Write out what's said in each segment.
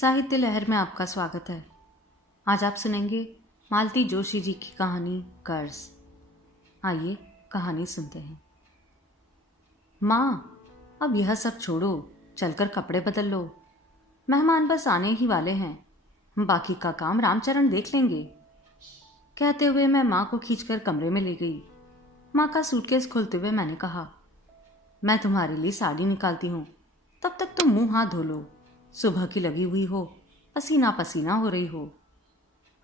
साहित्य लहर में आपका स्वागत है। आज आप सुनेंगे मालती जोशी जी की कहानी कर्ज। आइए कहानी सुनते हैं। माँ, अब यह सब छोड़ो, चलकर कपड़े बदल लो। मेहमान बस आने ही वाले हैं, बाकी का काम रामचरण देख लेंगे। कहते हुए मैं माँ को खींचकर कमरे में ले गई। माँ का सूटकेस खोलते हुए मैंने कहा, मैं तुम्हारे लिए साड़ी निकालती हूँ, तब तक तुम मुंह हाथ धो लो। सुबह की लगी हुई हो, पसीना पसीना हो रही हो।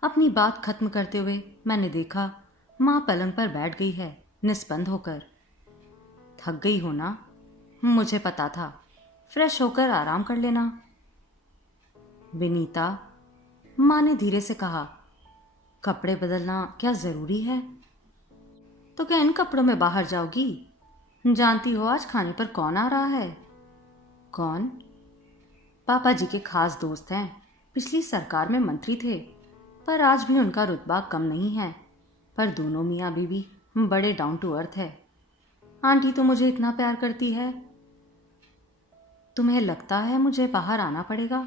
अपनी बात खत्म करते हुए मैंने देखा माँ पलंग पर बैठ गई है, निस्पंद होकर। थक गई हो ना? मुझे पता था, फ्रेश होकर आराम कर लेना। विनीता, माँ ने धीरे से कहा, कपड़े बदलना क्या जरूरी है? तो क्या इन कपड़ों में बाहर जाओगी? जानती हो आज खाने पर कौन आ रहा है? कौन? पापा जी के खास दोस्त हैं। पिछली सरकार में मंत्री थे, पर आज भी उनका रुतबा कम नहीं है। पर दोनों मियाँ बीवी बड़े डाउन टू अर्थ है। आंटी तो मुझे इतना प्यार करती है। तुम्हें लगता है मुझे बाहर आना पड़ेगा?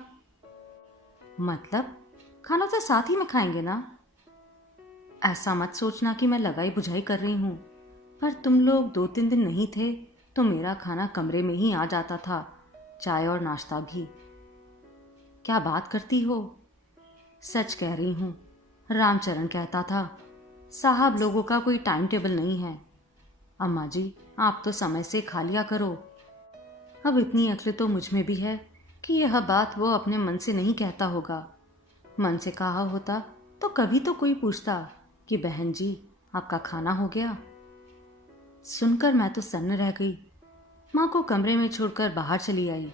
मतलब खाना तो साथ ही में खाएंगे ना? ऐसा मत सोचना कि मैं लगाई बुझाई कर रही हूँ, पर तुम लोग 2-3 दिन नहीं थे तो मेरा खाना कमरे में ही आ जाता था, चाय और नाश्ता भी। क्या बात करती हो? सच कह रही हूँ। रामचरण कहता था, साहब लोगों का कोई टाइम टेबल नहीं है। अम्मा जी, आप तो समय से खा लिया करो। अब इतनी अक्ल तो मुझ में भी है कि यह बात वो अपने मन से नहीं कहता होगा। मन से कहा होता तो कभी तो कोई पूछता कि बहन जी, आपका खाना हो गया? सुनकर मैं तो सन्न रह गई। माँ को कमरे में छोड़कर बाहर चली आई।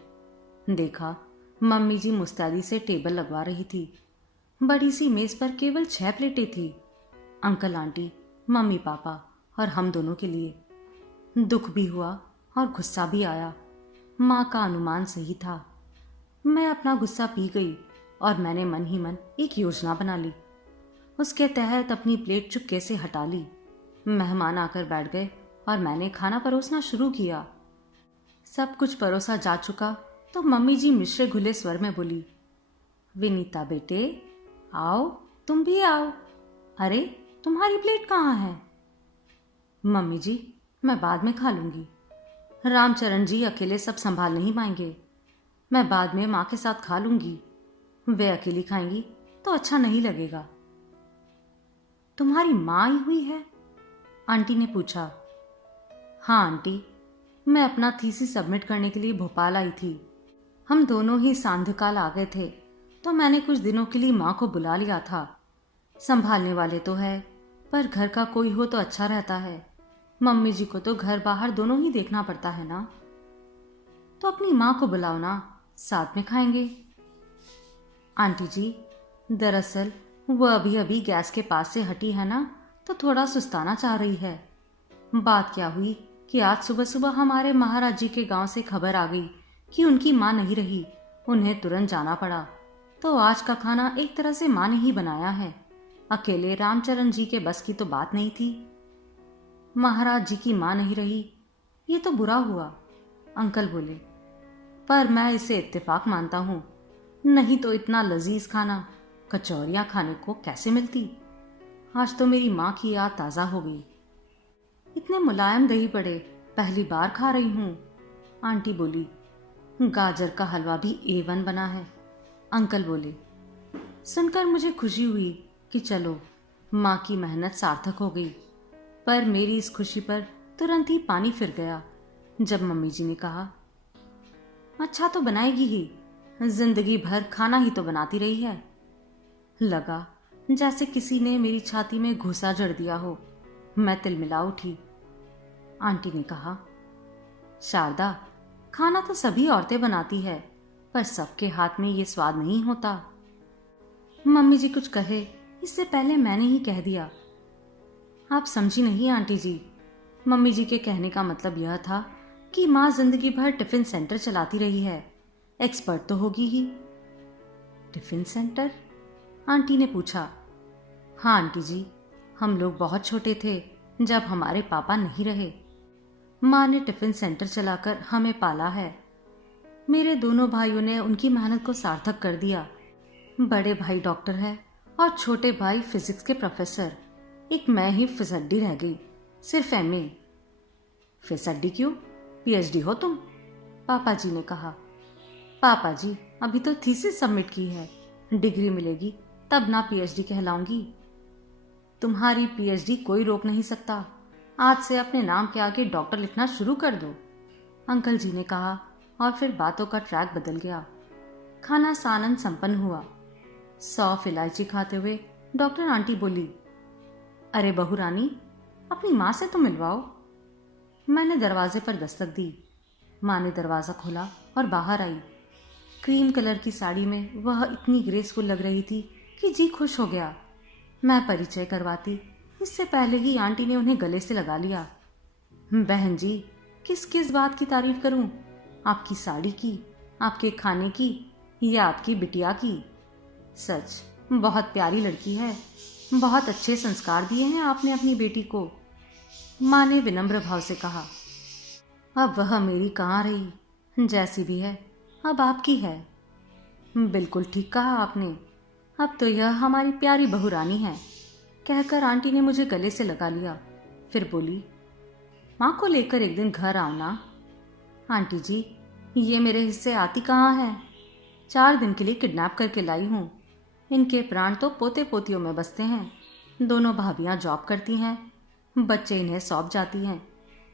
देखा मम्मी जी मुस्तैदी से टेबल लगवा रही थी। बड़ी सी मेज पर केवल 6 प्लेटें थी, अंकल आंटी, मम्मी पापा और हम दोनों के लिए। दुख भी हुआ और गुस्सा भी आया। माँ का अनुमान सही था। मैं अपना गुस्सा पी गई और मैंने मन ही मन एक योजना बना ली। उसके तहत अपनी प्लेट चुपके से हटा ली। मेहमान आकर बैठ गए और मैंने खाना परोसना शुरू किया। सब कुछ परोसा जा चुका तो मम्मी जी मिश्रे घुले स्वर में बोली, विनीता बेटे, आओ, तुम भी आओ। अरे, तुम्हारी प्लेट कहाँ है? मम्मी जी, मैं बाद में खा लूंगी। रामचरण जी अकेले सब संभाल नहीं पाएंगे। मैं बाद में माँ के साथ खा लूंगी। वे अकेली खाएंगी तो अच्छा नहीं लगेगा। तुम्हारी माँ आई हुई है? आंटी ने पूछा। हाँ आंटी, मैं अपना थीसिस सबमिट करने के लिए भोपाल आई थी। हम दोनों ही सांध्यकाल आ गए थे तो मैंने कुछ दिनों के लिए माँ को बुला लिया था। संभालने वाले तो है, पर घर का कोई हो तो अच्छा रहता है। मम्मी जी को तो घर बाहर दोनों ही देखना पड़ता है ना। तो अपनी माँ को बुलाओ ना, साथ में खाएंगे। आंटी जी, दरअसल वो अभी अभी गैस के पास से हटी है ना, तो थोड़ा सुस्ताना चाह रही है। बात क्या हुई कि आज सुबह सुबह हमारे महाराज जी के गांव से खबर आ गई कि उनकी माँ नहीं रही, उन्हें तुरंत जाना पड़ा। तो आज का खाना एक तरह से माँ ने ही बनाया है। अकेले रामचरण जी के बस की तो बात नहीं थी। महाराज जी की माँ नहीं रही, ये तो बुरा हुआ, अंकल बोले। पर मैं इसे इत्तेफाक मानता हूँ, नहीं तो इतना लजीज खाना कचौरियाँ खाने को कैसे मिलती। आज तो मेरी माँ की याद ताज़ा हो गई। इतने मुलायम दही बड़े पहली बार खा रही हूँ, आंटी बोली। गाजर का हलवा भी A1 बना है, अंकल बोले। सुनकर मुझे खुशी हुई कि चलो माँ की मेहनत सार्थक हो गई। पर मेरी इस खुशी पर तुरंत ही पानी फिर गया जब मम्मी जी ने कहा, अच्छा तो बनाएगी ही, जिंदगी भर खाना ही तो बनाती रही है। लगा जैसे किसी ने मेरी छाती में घुसा जड़ दिया हो। मैं तिलमिला उठी। आंटी ने कहा, शारदा, खाना तो सभी औरतें बनाती है, पर सबके हाथ में ये स्वाद नहीं होता। मम्मी जी कुछ कहे इससे पहले मैंने ही कह दिया। आप समझी नहीं आंटी जी, मम्मी जी के कहने का मतलब यह था कि माँ जिंदगी भर टिफिन सेंटर चलाती रही है, एक्सपर्ट तो होगी ही। Tiffin centre? आंटी ने पूछा। हाँ आंटी जी, हम लोग बहुत छोटे थे जब हमारे पापा नहीं रहे। माँ ने टिफिन सेंटर चलाकर हमें पाला है। मेरे दोनों भाइयों ने उनकी मेहनत को सार्थक कर दिया। बड़े भाई डॉक्टर है और छोटे भाई फिजिक्स के प्रोफेसर। एक मैं ही फिसड्डी रह गई, सिर्फ एमए। फिसड्डी क्यों? पीएचडी हो तुम? पापा जी ने कहा। पापा जी, अभी तो थीसिस सबमिट की है, डिग्री मिलेगी तब ना पीएचडी कहलाऊंगी। तुम्हारी पीएचडी कोई रोक नहीं सकता। आज से अपने नाम के आगे डॉक्टर लिखना शुरू कर दो, अंकल जी ने कहा और फिर बातों का ट्रैक बदल गया। खाना सानन संपन्न हुआ। सौंफ इलायची खाते हुए डॉक्टर आंटी बोली, अरे बहू रानी, अपनी माँ से तो मिलवाओ। मैंने दरवाजे पर दस्तक दी। माँ ने दरवाज़ा खोला और बाहर आई। क्रीम कलर की साड़ी में वह इतनी ग्रेसफुल लग रही थी कि जी खुश हो गया। मैं परिचय करवाती, इससे पहले ही आंटी ने उन्हें गले से लगा लिया। बहन जी, किस किस बात की तारीफ करूं? आपकी साड़ी की, आपके खाने की या आपकी बिटिया की? सच, बहुत प्यारी लड़की है। बहुत अच्छे संस्कार दिए हैं आपने अपनी बेटी को, माँ ने विनम्र भाव से कहा। अब वह मेरी कहाँ रही, जैसी भी है अब आपकी है। बिल्कुल ठीक कहा आपने, अब तो यह हमारी प्यारी बहू रानी है, कहकर आंटी ने मुझे गले से लगा लिया। फिर बोली, माँ को लेकर एक दिन घर आओ ना। आंटी जी, ये मेरे हिस्से आती कहाँ है? 4 दिन के लिए किडनैप करके लाई हूँ। इनके प्राण तो पोते पोतियों में बसते हैं। दोनों भाभियाँ जॉब करती हैं, बच्चे इन्हें सौंप जाती हैं,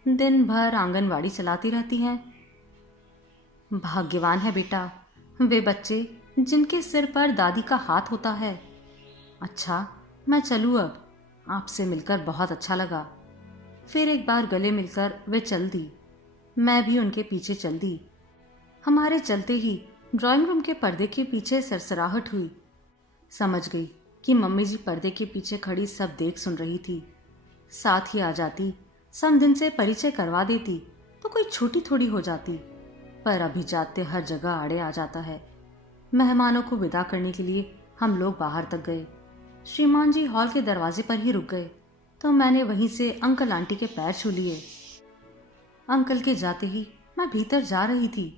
दिन भर आंगनवाड़ी चलाती रहती हैं। भाग्यवान है बेटा वे बच्चे जिनके सिर पर दादी का हाथ होता है। अच्छा, मैं चलूँ अब, आपसे मिलकर बहुत अच्छा लगा। फिर एक बार गले मिलकर वे चल दी। मैं भी उनके पीछे चल दी। हमारे चलते ही ड्राइंग रूम के पर्दे के पीछे सरसराहट हुई। समझ गई कि मम्मी जी पर्दे के पीछे खड़ी सब देख सुन रही थी। साथ ही आ जाती, सम दिन से परिचय करवा देती तो कोई छोटी थोड़ी हो जाती, पर अभी जाते हर जगह आड़े आ जाता है। मेहमानों को विदा करने के लिए हम लोग बाहर तक गए। श्रीमान जी हॉल के दरवाजे पर ही रुक गए तो मैंने वहीं से अंकल आंटी के पैर छू लिए। अंकल के जाते ही मैं भीतर जा रही थी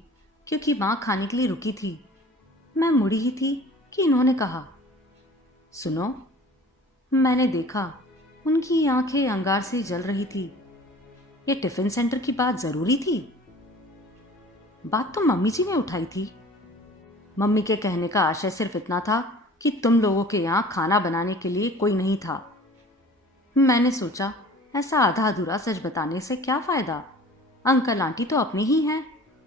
क्योंकि माँ खाने के लिए रुकी थी। मैं मुड़ी ही थी कि इन्होंने कहा, सुनो। मैंने देखा उनकी आंखें अंगार से जल रही थी। ये टिफिन सेंटर की बात जरूरी थी? बात तो मम्मी जी ने उठाई थी। मम्मी के कहने का आशय सिर्फ इतना था कि तुम लोगों के यहाँ खाना बनाने के लिए कोई नहीं था। मैंने सोचा ऐसा आधा अधूरा सच बताने से क्या फायदा। अंकल आंटी तो अपने ही हैं,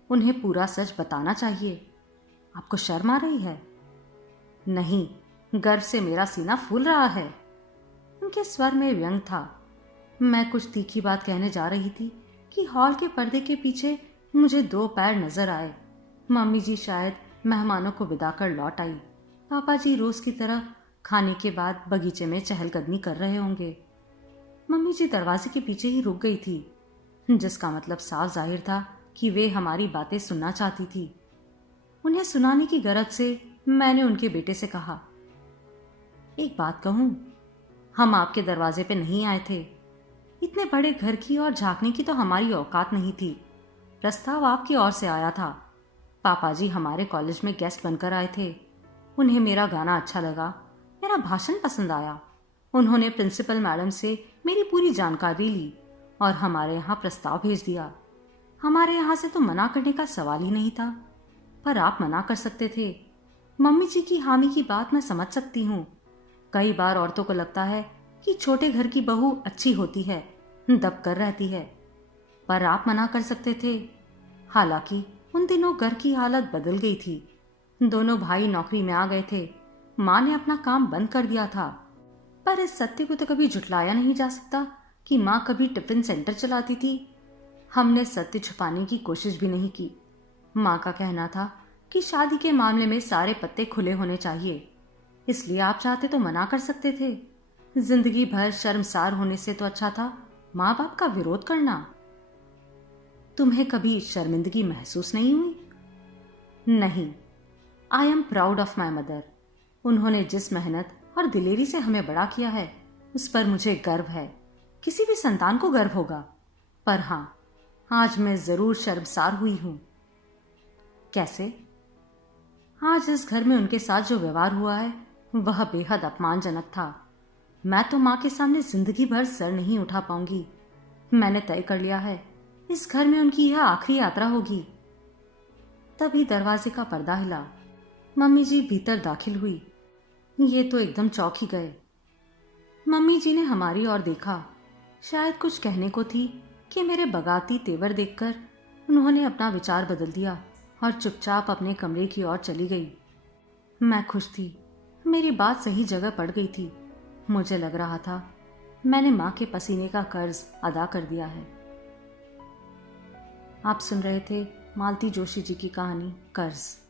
उन्हें पूरा सच बताना चाहिए। आपको शर्म आ रही है? नहीं, गर्व से मेरा सीना फूल रहा है। उनके स्वर में व्यंग था। मैं कुछ तीखी बात कहने जा रही थी कि हॉल के पर्दे के पीछे मुझे 2 पैर नजर आए। मम्मी जी शायद मेहमानों को विदा कर लौट आई। पापा जी रोज की तरह खाने के बाद बगीचे में चहलकदमी कर रहे होंगे। मम्मी जी दरवाजे के पीछे ही रुक गई थी, जिसका मतलब साफ जाहिर था कि वे हमारी बातें सुनना चाहती थी। उन्हें सुनाने की गरज से मैंने उनके बेटे से कहा, एक बात कहूं, हम आपके दरवाजे पे नहीं आए थे। इतने बड़े घर की और झांकने की तो हमारी औकात नहीं थी। प्रस्ताव आपकी ओर से आया था। पापा जी हमारे कॉलेज में गेस्ट बनकर आए थे। उन्हें मेरा गाना अच्छा लगा, मेरा भाषण पसंद आया। उन्होंने प्रिंसिपल मैडम से मेरी पूरी जानकारी ली और हमारे यहाँ प्रस्ताव भेज दिया। हमारे यहाँ से तो मना करने का सवाल ही नहीं था, पर आप मना कर सकते थे। मम्मी जी की हामी की बात मैं समझ सकती हूँ। कई बार औरतों को लगता है कि छोटे घर की बहू अच्छी होती है, दब कर रहती है, पर आप मना कर सकते थे। हालांकि उन दिनों घर की हालत बदल गई थी। दोनों भाई नौकरी में आ गए थे। माँ ने अपना काम बंद कर दिया था, पर इस सत्य को तो कभी झुटलाया नहीं जा सकता कि माँ कभी टिफिन सेंटर चलाती थी। हमने सत्य छुपाने की कोशिश भी नहीं की। माँ का कहना था कि शादी के मामले में सारे पत्ते खुले होने चाहिए, इसलिए आप चाहते तो मना कर सकते थे। जिंदगी भर शर्मसार होने से तो अच्छा था माँ बाप का विरोध करना। तुम्हें कभी शर्मिंदगी महसूस नहीं हुई? नहीं। I am proud of my mother. उन्होंने जिस मेहनत और दिलेरी से हमें बड़ा किया है उस पर मुझे गर्व है। किसी भी संतान को गर्व होगा, पर हाँ, आज मैं जरूर शर्मसार हुई हूं। कैसे? आज इस घर में उनके साथ जो व्यवहार हुआ है वह बेहद अपमानजनक था। मैं तो माँ के सामने जिंदगी भर सर नहीं उठा पाऊंगी। मैंने तय कर लिया है, इस घर में उनकी यह आखिरी यात्रा होगी। तभी दरवाजे का पर्दा हिला। मम्मी जी भीतर दाखिल हुई। ये तो एकदम चौंक ही गए। मम्मी जी ने हमारी ओर देखा, शायद कुछ कहने को थी कि मेरे बगाती तेवर देखकर उन्होंने अपना विचार बदल दिया और चुपचाप अपने कमरे की ओर चली गई। मैं खुश थी, मेरी बात सही जगह पड़ गई थी। मुझे लग रहा था मैंने माँ के पसीने का कर्ज अदा कर दिया है। आप सुन रहे थे मालती जोशी जी की कहानी कर्ज।